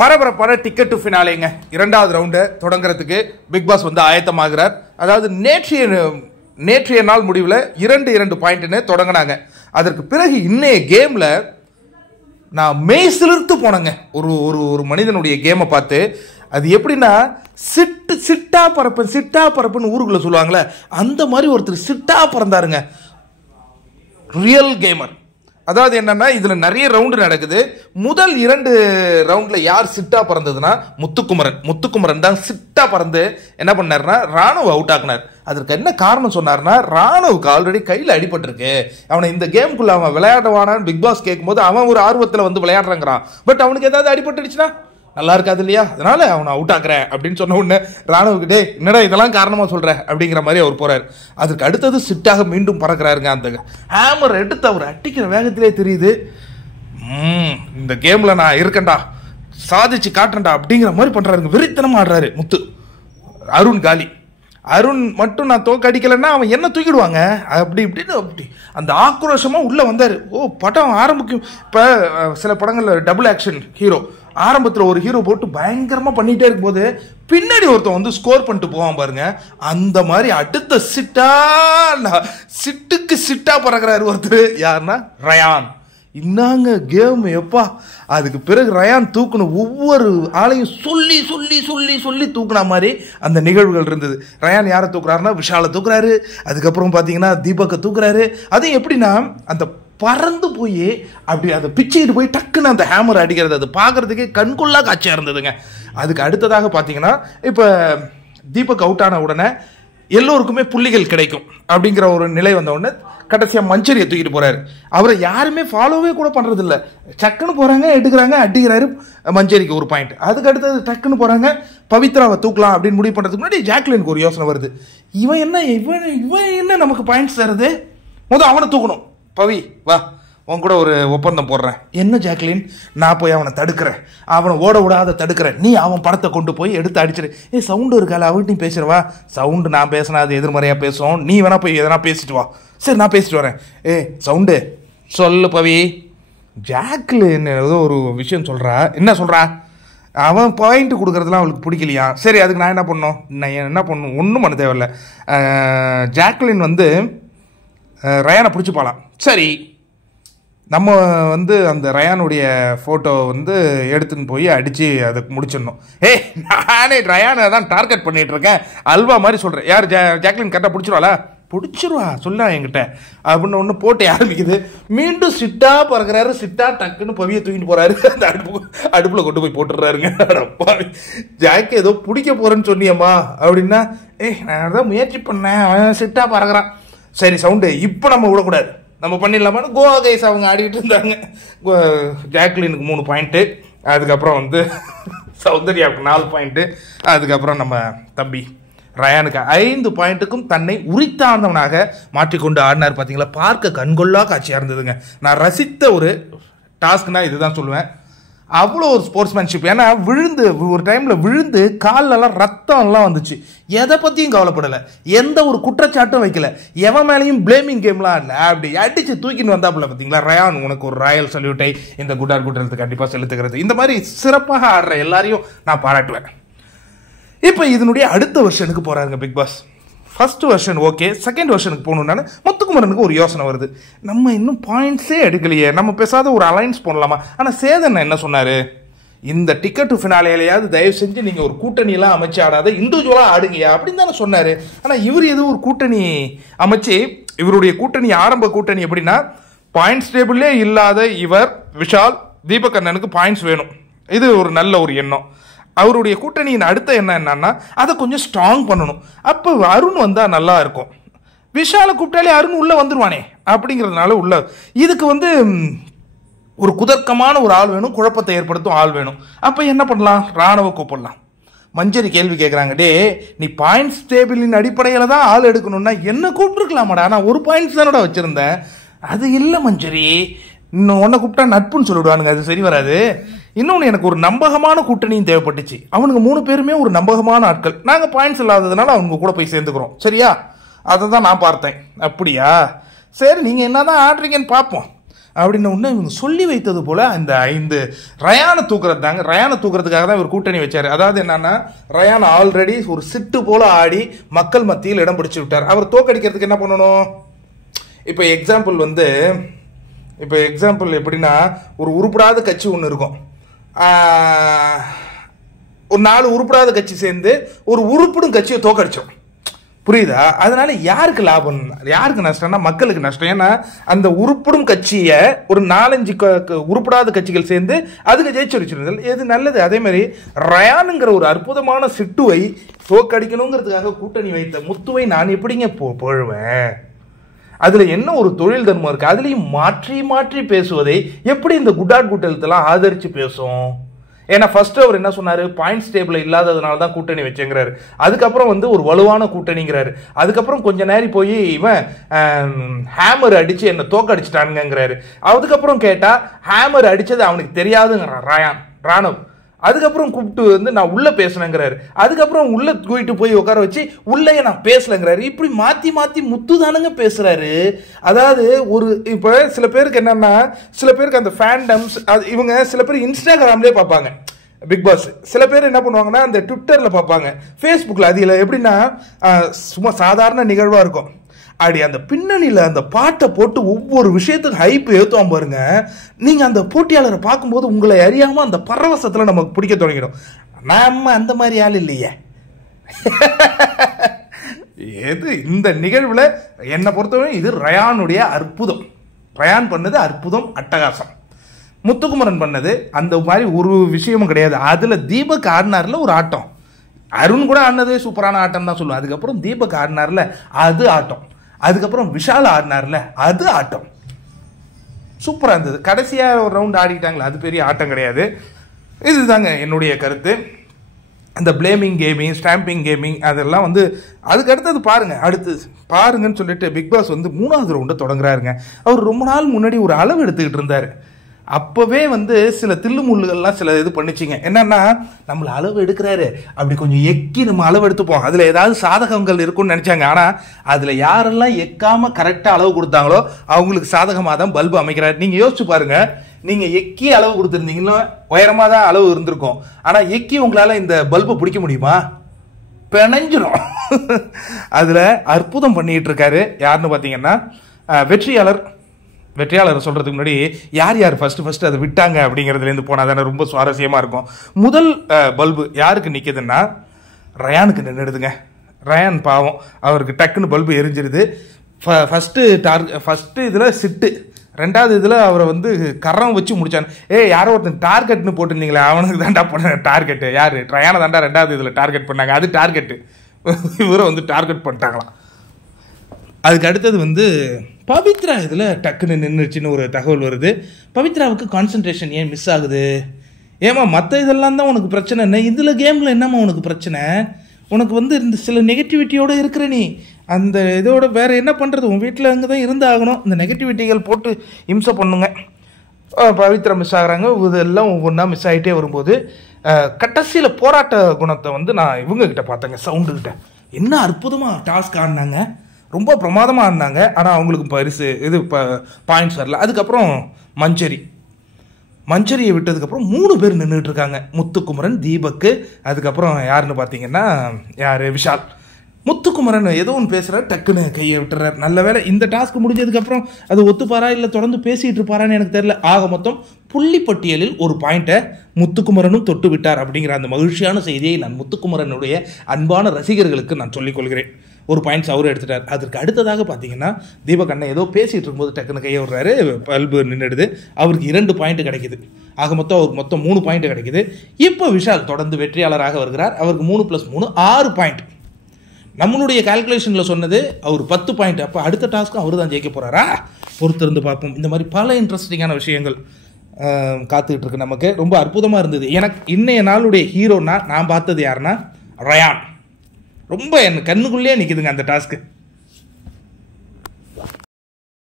பரபரப்பான ticket to ஃபினாலேங்க. இரண்டாவது round தொடங்குறதுக்கு பிக் பாஸ் வந்து ஆயத்தமாகிறார். அதாவது நேற்றைய நாள் முடிவில் 2 பாயிண்ட்னு தொடங்கினாங்க. அதற்கு பிறகு இன்னைய கேமில் நான் மெய்சிலிர்த்து போனேங்க. ஒரு மனிதனுடைய கேமை பார்த்து. அது எப்படின்னா சிட்டா பரப்புன்னு ஊருக்குள்ள சொல்லுவாங்களே, அந்த மாதிரி ஒருத்தர் சிட்டா பறந்தாருங்க. Real gamer. அதாவது என்னன்னா இதுல நிறைய ரவுண்டு நடக்குது. முதல் 2 ரவுண்ட்ல யார் சிட்டா பறந்ததுன்னா முத்துக்குமரன் தான் சிட்டா பறந்து என்ன பண்ணாருன்னா ராணுவ அவுட் ஆக்குனார். அதற்கு என்ன காரணம் சொன்னார்னா, ராணுவுக்கு ஆல்ரெடி கையில் அடிபட்டிருக்கு, அவனை இந்த கேமுக்குள்ள அவன் விளையாடுவானான்னு பிக் பாஸ் கேட்கும்போது அவன் ஒரு ஆர்வத்தில் வந்து விளையாடுறாங்கிறான். பட் அவனுக்கு ஏதாவது அடிபட்டுடுச்சுன்னா நல்லா இருக்காது இல்லையா, அதனால அவனை அவுட் ஆக்குறேன் அப்படின்னு சொன்ன உடனே ராணுவுக்கிட்டே என்னடா இதெல்லாம் காரணமா சொல்ற அப்படிங்கிற மாதிரி அவர் போறாரு. அதுக்கு அடுத்தது சிட்டாக மீண்டும் பறக்கிறாருங்க. அந்த ஹேமர் எடுத்து அவர் அட்டிக்கிற வேகத்திலே தெரியுது, இந்த கேம்ல நான் இருக்கேன்டா, சாதிச்சு காட்டுறேன்டா அப்படிங்கிற மாதிரி பண்றாருங்க. வெறித்தனமா ஆடுறாரு முத்து. அருண் மட்டும் நான் தோக்க அடிக்கலைன்னா அவன் என்ன தூக்கிடுவாங்க அப்படி அந்த ஆக்ரோஷமா உள்ள வந்தாரு. படம் ஆரம்பிக்கும். இப்ப சில படங்கள்ல டபுள் ஆக்ஷன் ஹீரோ ஆரம்பத்தில் ஒரு ஹீரோ போட்டு பயங்கரமா பண்ணிட்டே இருக்கும்போது பின்னாடி ஒருத்தன் வந்து ஸ்கோர் பண்ணிட்டு போவான் பாருங்க, அந்த மாதிரி அடுத்த சிட்டுக்கு சிட்டா பறக்கிறாரு ஒருத்தர். யாருன்னா ரயான். இன்னாங்க கேம் எப்பா. அதுக்கு பிறகு ரயான் தூக்கணும், ஒவ்வொரு ஆளையும் சொல்லி சொல்லி சொல்லி சொல்லி தூக்குன மாதிரி அந்த நிகழ்வுகள் இருந்தது. ரயான் யாரை தூக்குறாருன்னா விஷாலை தூக்குறாரு. அதுக்கப்புறம் பார்த்தீங்கன்னா தீபக்கை தூக்குறாரு. அது எப்படின்னா அந்த பறந்து போய் அப்படி அதை பிச்சுக்கிட்டு போய் டக்குன்னு அந்த ஹேமர் அடிக்கிறது, அது பார்க்கறதுக்கே கண்கொள்ளா காட்சியாக இருந்ததுங்க. அதுக்கு அடுத்ததாக பார்த்தீங்கன்னா இப்போ தீபக் அவுட் ஆன உடனே எல்லோருக்குமே புள்ளிகள் கிடைக்கும் அப்படிங்கிற ஒரு நிலை வந்த உடனே கடைசியாக மஞ்சரியை தூக்கிட்டு போறாரு. அவரை யாருமே ஃபாலோவே கூட பண்றது இல்லை. டக்குன்னு போறாங்க, எடுக்கிறாங்க, அடிக்கிறாரு. மஞ்சரிக்கு 1 பாயிண்ட். அதுக்கு அடுத்தது டக்குன்னு போறாங்க, பவித்ராவை தூக்கலாம் அப்படின்னு முடிவு பண்றதுக்கு முன்னாடி ஜாக்லினுக்கு ஒரு யோசனை வருது. இவன் என்ன நமக்கு பாயிண்ட்ஸ் தருது, அவனை தூக்கணும். பவி வா, உன் கூட ஒரு ஒப்பந்தம் போடுறேன். என்ன ஜாக்லின், நான் போய் அவனை தடுக்கிறேன், அவனை ஓட விடாத தடுக்கிறேன், நீ அவன் படத்தை கொண்டு போய் எடுத்து அடிச்சிரு. சவுண்டு இருக்கால, அவர்கிட்டையும் பேசுறவா. சவுண்டு நான் பேசினா அது எதிர்மறையா பேசுவோம், நீ வேணா போய் எதனா பேசிட்டு வா. சரி நான் பேசிட்டு வரேன். சவுண்டு சொல்லு பவி. ஜாக்லின் ஏதோ ஒரு விஷயம் சொல்றா. என்ன சொல்றா? அவன் பாயிண்ட் கொடுக்கறதுலாம் அவளுக்கு பிடிக்கலையா. சரி அதுக்கு நான் என்ன பண்ணணும் ஒன்றும் பண்ண தேவையில்லை. ஜாக்லின் வந்து ரயானை பிடிச்சிப்பாலாம். சரி நம்ம வந்து அந்த ரயானுடைய ஃபோட்டோ வந்து எடுத்துன்னு போய் அடித்து அதை முடிச்சிடணும். நானே ரயானை தான் டார்கெட் பண்ணிட்டு இருக்கேன், அல்வா மாதிரி சொல்கிறேன். யார் ஜாக்லின் கரெக்டாக பிடிச்சிருவாளா? பிடிச்சிருவா, சொல்ல என்கிட்ட அப்படின்னு ஒன்று போட்டு ஆரம்பிக்குது. மீண்டும் சிட்டா பறக்கிறாரு. சிட்டா டக்குன்னு பவியை தூக்கிட்டு போறாரு, அந்த அடுப்பில் கொண்டு போய் போட்டுடுறாருங்க. ஜாக்கி ஏதோ பிடிக்க போறேன்னு சொன்னியம்மா அப்படின்னா, நான் தான் முயற்சி பண்ணேன், அவன் சிட்டா பறக்கிறான். சரி சவுண்டு இப்போ நம்ம விடக்கூடாது, நம்ம பண்ணிடலாமான்னு கோவா கைஸ் அவங்க ஆடிக்கிட்டு இருந்தாங்க. ஜாக்லினுக்கு 3 பாயிண்ட்டு, அதுக்கப்புறம் வந்து சௌந்தர்யாவுக்கு 4 பாயிண்ட்டு, அதுக்கப்புறம் நம்ம தம்பி ரயானுக்கு 5 பாயிண்ட்டுக்கும் தன்னை உரித்தானவனாக மாற்றிக்கொண்டு ஆடினார். பார்த்தீங்களா, பார்க்க கண்கொள்ளா காட்சியாக இருந்ததுங்க. நான் ரசித்த ஒரு டாஸ்க்னா இதுதான் சொல்லுவேன். அவ்வளோ ஒரு ஸ்போர்ட்ஸ்மேன்ஷிப். ஏன்னா ஒரு டைமில் விழுந்து காலெல்லாம் ரத்தம்லாம் வந்துச்சு. எதை பற்றியும் கவலைப்படலை, எந்த ஒரு குற்றச்சாட்டும் வைக்கல, எவன் மேலேயும் பிளேமிங் கேம்லாம் இல்லை. அப்படி அடித்து தூக்கின்னு வந்தாப்புல. பார்த்தீங்களா ரயான், உனக்கு ஒரு ராயல் சல்யூட்டை இந்த குட்டார் குட்டத்துக்கு கண்டிப்பாக செலுத்துகிறது. இந்த மாதிரி சிறப்பாக ஆடுற எல்லாரையும் நான் பாராட்டுவேன். இப்போ இதனுடைய அடுத்த வெர்ஷனுக்கு போகிறாருங்க Bigg Boss. First version okay, second வெர்ஷனுக்கு போகணுன்னால முத்துக்குமரனுக்கு ஒரு யோசனை வருது. நம்ம இன்னும் பாயிண்ட்ஸே எடுக்கலையே, நம்ம பேசாத ஒரு அலைன்ஸ் போடலாமா? ஆனால் சேதன் என்ன சொன்னார், இந்த டிக்கெட் டு ஃபினாலேயாவது தயவு செஞ்சு நீங்கள் ஒரு கூட்டணியெல்லாம் அமைச்சு ஆடாத, இண்டிவிஜுவலாக ஆடுங்கயா அப்படின்னு தானே சொன்னார். ஆனால் இவர் எதுவும் ஒரு கூட்டணி அமைச்சு, இவருடைய கூட்டணி ஆரம்ப கூட்டணி எப்படின்னா, பாயிண்ட்ஸ் டேபிளே இல்லாத இவர், விஷால், தீபக் அண்ணனுக்கு பாயிண்ட்ஸ் வேணும். இது ஒரு நல்ல ஒரு எண்ணம். அவருடைய கூட்டணியின் அடுத்த எண்ணம் என்னன்னா, அதை கொஞ்சம் ஸ்ட்ராங் பண்ணணும். அப்போ அருண் வந்தால் நல்லா இருக்கும். விஷாலை கூப்பிட்டாலே அருண் உள்ளே வந்துடுவானே அப்படிங்கிறதுனால உள்ள இதுக்கு வந்து ஒரு குதர்க்கமான ஒரு ஆள் வேணும், குழப்பத்தை ஏற்படுத்தும் ஆள் வேணும். அப்போ என்ன பண்ணலாம், ராணுவ கூப்பிடலாம். மஞ்சரி கேள்வி கேட்குறாங்க, நீ பாயிண்ட்ஸ் டேபிளின் அடிப்படையில் தான் ஆள் எடுக்கணும்னா என்ன கூப்பிட்டுருக்கலாமாடா, நான் 1 பாயிண்ட்ஸ் தானோட வச்சுருந்தேன். அது இல்லை மஞ்சரி, இன்னும் உன்னை கூப்பிட்டா நட்புன்னு சொல்லிவிடுவானுங்க, அது சரி வராது. இன்னொன்று, எனக்கு ஒரு நம்பகமான கூட்டணியும் தேவைப்பட்டுச்சு. அவனுங்க 3 பேருமே ஒரு நம்பகமான ஆட்கள். நாங்கள் பாயிண்ட்ஸ் இல்லாததுனால அவங்க கூட போய் சேர்ந்துக்கிறோம், சரியா? அதை தான் நான் பார்த்தேன். அப்படியா, சரி நீங்கள் என்ன தான் ஆடுறீங்கன்னு பார்ப்போம். அப்படின்ன உடனே இவங்க சொல்லி வைத்தது போல அந்த 5 ரயானை தூக்குறது தாங்க. ரயானை தூக்குறதுக்காக தான் இவர் கூட்டணி வச்சாரு. அதாவது என்னன்னா, ரயான் ஆல்ரெடி ஒரு சிட்டு போல ஆடி மக்கள் மத்தியில் இடம் பிடிச்சு விட்டார். அவர் தோக்கடிக்கிறதுக்கு என்ன பண்ணணும்? இப்போ எக்ஸாம்பிள் எப்படின்னா, ஒரு உருப்படாத கட்சி ஒன்று இருக்கும். ஒரு 4 உருப்படாத கட்சி சேர்ந்து ஒரு உருப்படும் கட்சியை தோக்கடிச்சோம். புரியுதா? அதனால யாருக்கு லாபம், யாருக்கு நஷ்டம்னா மக்களுக்கு நஷ்டம். ஏன்னா அந்த உருப்படும் கட்சியை ஒரு 4-5 உருப்படாத கட்சிகள் சேர்ந்து அதுக்கு ஜெயிச்சு வச்சிருந்தது எது நல்லது. அதே மாதிரி ரயானுங்கிற ஒரு அற்புதமான சிட்டுவை தோக்கடிக்கணுங்கிறதுக்காக கூட்டணி வைத்த முத்துவை நான் எப்படிங்க போழுவேன்? அதுல என்ன ஒரு தொழில் தர்மம் இருக்கு? அதுலயும் மாற்றி மாற்றி பேசுவதை எப்படி இந்த குட்டாட் கூட்டத்தெல்லாம் ஆதரிச்சு பேசும்? ஏன்னா ஃபர்ஸ்ட் அவர் என்ன சொன்னாரு, பாயிண்ட்ஸ் டேபிள் இல்லாததுனால தான் கூட்டணி வச்சுங்கிறாரு. அதுக்கப்புறம் ஒரு வலுவான கூட்டணிங்கிறாரு. அதுக்கப்புறம் கொஞ்ச நேரம் போய் இவன் ஹேமர் அடிச்சு என்ன தோக்கடிச்சிட்டானுங்கிறாரு. அதுக்கப்புறம் கேட்டா ஹேமர் அடிச்சது அவனுக்கு தெரியாதுங்கிறான் ராணவ். அதுக்கப்புறம் கூப்பிட்டு நான் உள்ள பேசினேங்கிறாரு. அதுக்கப்புறம் உள்ள தூக்கிட்டு போய் உட்கார வச்சு உள்ளே நான் பேசலங்கிறாரு. இப்படி மாத்தி மாத்தி முத்து தானுங்க பேசுறாரு. அதாவது இப்ப சில பேருக்கு என்னன்னா, சில பேருக்கு அந்த ஃபேண்டம்ஸ், இவங்க சில பேர் இன்ஸ்டாகிராம்லயே பார்ப்பாங்க பிக் பாஸ். சில பேர் என்ன பண்ணுவாங்கன்னா அந்த ட்விட்டர்ல பார்ப்பாங்க, ஃபேஸ்புக்ல. அதுல எப்படின்னா சும்மா சாதாரண நிகழ்வா இருக்கும். அப்படி அந்த பின்னணியில் அந்த பாட்டை போட்டு ஒவ்வொரு விஷயத்துக்கு ஹைப் ஏற்றுவான் பாருங்க. நீங்கள் அந்த போட்டியாளரை பார்க்கும்போது உங்களை அறியாமல் அந்த பரவசத்தில் நமக்கு பிடிக்க தொடங்கிடும். நம்ம அந்த மாதிரி ஆள் இல்லையே. இந்த நிகழ்வில் என்னை பொறுத்தவரை இது ரயானுடைய அற்புதம். ரயான் பண்ணது அற்புதம், அட்டகாசம். முத்துக்குமரன் பண்ணது அந்த மாதிரி ஒரு விஷயமும் கிடையாது. அதில் தீபக் ஆடினார்ல ஒரு ஆட்டம், அருண் கூட ஆடினதே சூப்பரான ஆட்டம் தான் சொல்லுவேன். அதுக்கப்புறம் தீபக் ஆடினார்ல அது ஆட்டம். அதுக்கப்புறம் விஷால் ஆடினார்ல அது ஆட்டம் சூப்பராக இருந்தது. கடைசியாக ஒரு ரவுண்ட் ஆடிட்டாங்களா, அது பெரிய ஆட்டம் கிடையாது. இதுதாங்க என்னுடைய கருத்து. அந்த பிளேமிங் கேமிங், ஸ்டாம்பிங் கேமிங் அதெல்லாம் அதுக்கு அடுத்தது பாருங்கன்னு சொல்லிட்டு பிக் பாஸ் 3வது ரவுண்டை தொடங்குறாருங்க. அவர் ரொம்ப நாள் முன்னாடி ஒரு அளவு எடுத்துக்கிட்டு இருந்தார். அப்பவே சில தில்லு முள்ளுகள்லாம் சில இது பண்ணிச்சிங்க. என்னன்னா, நம்மள அளவு எடுக்கிறாரு, அப்படி கொஞ்சம் எக்கி நம்ம அளவு எடுத்துப்போம், அதுல ஏதாவது சாதகங்கள் இருக்கும்னு நினைச்சாங்க. ஆனா அதுல யாரெல்லாம் எக்காம கரெக்டா அளவு கொடுத்தாங்களோ அவங்களுக்கு சாதகமாக தான் பல்பு அமைக்கிறாரு. நீங்க யோசிச்சு பாருங்க, நீங்க எக்கி அளவு கொடுத்துருந்தீங்கன்னா உயரமா தான் அளவு இருந்திருக்கும். ஆனா எக்கி உங்களால இந்த பல்பை பிடிக்க முடியுமா? பிணைஞ்சிடும். அதுல அற்புதம் பண்ணிட்டு இருக்காரு. யாருன்னு பாத்தீங்கன்னா வெற்றியாளர் சொல்றதுக்கு முன்னாடி யார் ஃபர்ஸ்ட் அதை விட்டாங்க அப்படிங்கிறதுலேருந்து போனால் தானே ரொம்ப சுவாரஸ்யமாக இருக்கும். முதல் பல்பு யாருக்கு நிற்குதுன்னா ரயானுக்கு நின்றுடுதுங்க. ரயான் பாவம், அவருக்கு டக்குன்னு பல்பு எரிஞ்சிருது. ஃபஸ்ட்டு இதில் சிட்டு, 2வது இதில் அவரை கரம் வச்சு முடிச்சான். யாரோ ஒருத்தன் டார்கெட்னு போட்டிருந்தீங்களே, அவனுக்கு தாண்டா பண்ண டார்கெட்டு. யார்? ரயானை தாண்டா 2வது இதில் டார்கெட் பண்ணாங்க. அது டார்கெட்டு, இவரை டார்கெட் பண்ணிட்டாங்களாம். அதுக்கு அடுத்தது பவித்ரா இதில் டக்குன்னு நின்றுச்சுன்னு ஒரு தகவல் வருது. பவித்ராவுக்கு கான்சன்ட்ரேஷன் ஏன் மிஸ் ஆகுது? ஏமா மற்ற இதெல்லாம் தான் உனக்கு பிரச்சனை என்ன, இதில் கேமில் என்னம்மா உனக்கு பிரச்சனை? உனக்கு இந்த சில நெகட்டிவிட்டியோடு இருக்கிற நீ அந்த இதோட வேறு என்ன பண்ணுறது? உன் வீட்டில் அங்கே தான் இருந்து ஆகணும். இந்த நெகட்டிவிட்டிகள் போட்டு இம்சை பண்ணுங்க. பவித்ரா மிஸ் ஆகிறாங்க. இதெல்லாம் ஒவ்வொன்றா மிஸ் ஆகிட்டே வரும்போது கடைசியில் போராட்ட குணத்தை நான் இவங்ககிட்ட பார்த்தேங்க, சவுண்டுக்கிட்ட. என்ன அற்புதமாக டாஸ்க் ஆடினாங்க, ரொம்ப பிரமாதமாக இருந்தாங்க. ஆனால் அவங்களுக்கு பரிசு பாயிண்ட்ஸ் வரல. அதுக்கப்புறம் மஞ்சரியை விட்டதுக்கப்புறம் 3 பேர் நின்றுட்டு இருக்காங்க. முத்துக்குமரன், தீபக்கு, அதுக்கப்புறம் யாருன்னு பார்த்தீங்கன்னா விஷால். முத்துக்குமரன் ஏதோ ஒன்று பேசுகிறார், டக்குன்னு கையை விட்டுறாரு. நல்ல வேலை இந்த டாஸ்க் முடிஞ்சதுக்கப்புறம் அது ஒத்துப்பாரா இல்லை தொடர்ந்து பேசிகிட்டு இருப்பாரான்னு எனக்கு தெரியல. ஆக மொத்தம் புள்ளிப்பட்டியலில் ஒரு பாயிண்ட்டை முத்துக்குமரனும் தொட்டு விட்டார் அப்படிங்கிற அந்த மகிழ்ச்சியான செய்தியை நான் முத்துக்குமரனுடைய அன்பான ரசிகர்களுக்கு நான் சொல்லிக்கொள்கிறேன். ஒரு பாயிண்ட்ஸ் அவரும் எடுத்துட்டார். அதற்கு அடுத்ததாக பார்த்தீங்கன்னா தீபக் அண்ணன் ஏதோ பேசிகிட்டு இருக்கும்போது டக்குன்னு கையை விடுறாரு, பல்பு நின்றுடுது. அவருக்கு 2 பாயிண்ட் கிடைக்குது. ஆக மொத்தம் 3 பாயிண்ட் கிடைக்குது. இப்போ விஷால் தொடர்ந்து வெற்றியாளராக வருகிறார். அவருக்கு 3 + 3 6 பாயிண்ட். நம்மளுடைய கால்குலேஷனில் சொன்னது அவர் 10 பாயிண்ட். அப்போ அடுத்த டாஸ்க்கும் அவர் தான் ஜெயிக்க போகிறாரா? பொறுத்திருந்து பார்ப்போம். இந்த மாதிரி பல இன்ட்ரெஸ்டிங்கான விஷயங்கள் காத்துக்கிட்டு இருக்கு நமக்கு. ரொம்ப அற்புதமாக இருந்தது. எனக்கு இன்னைய நாளுடைய ஹீரோனா நான் பார்த்தது யாருன்னா ரயான். ரொம்ப என் கண்ணுக்குள்ளேயே நிற்குதுங்க அந்த டாஸ்க்கு.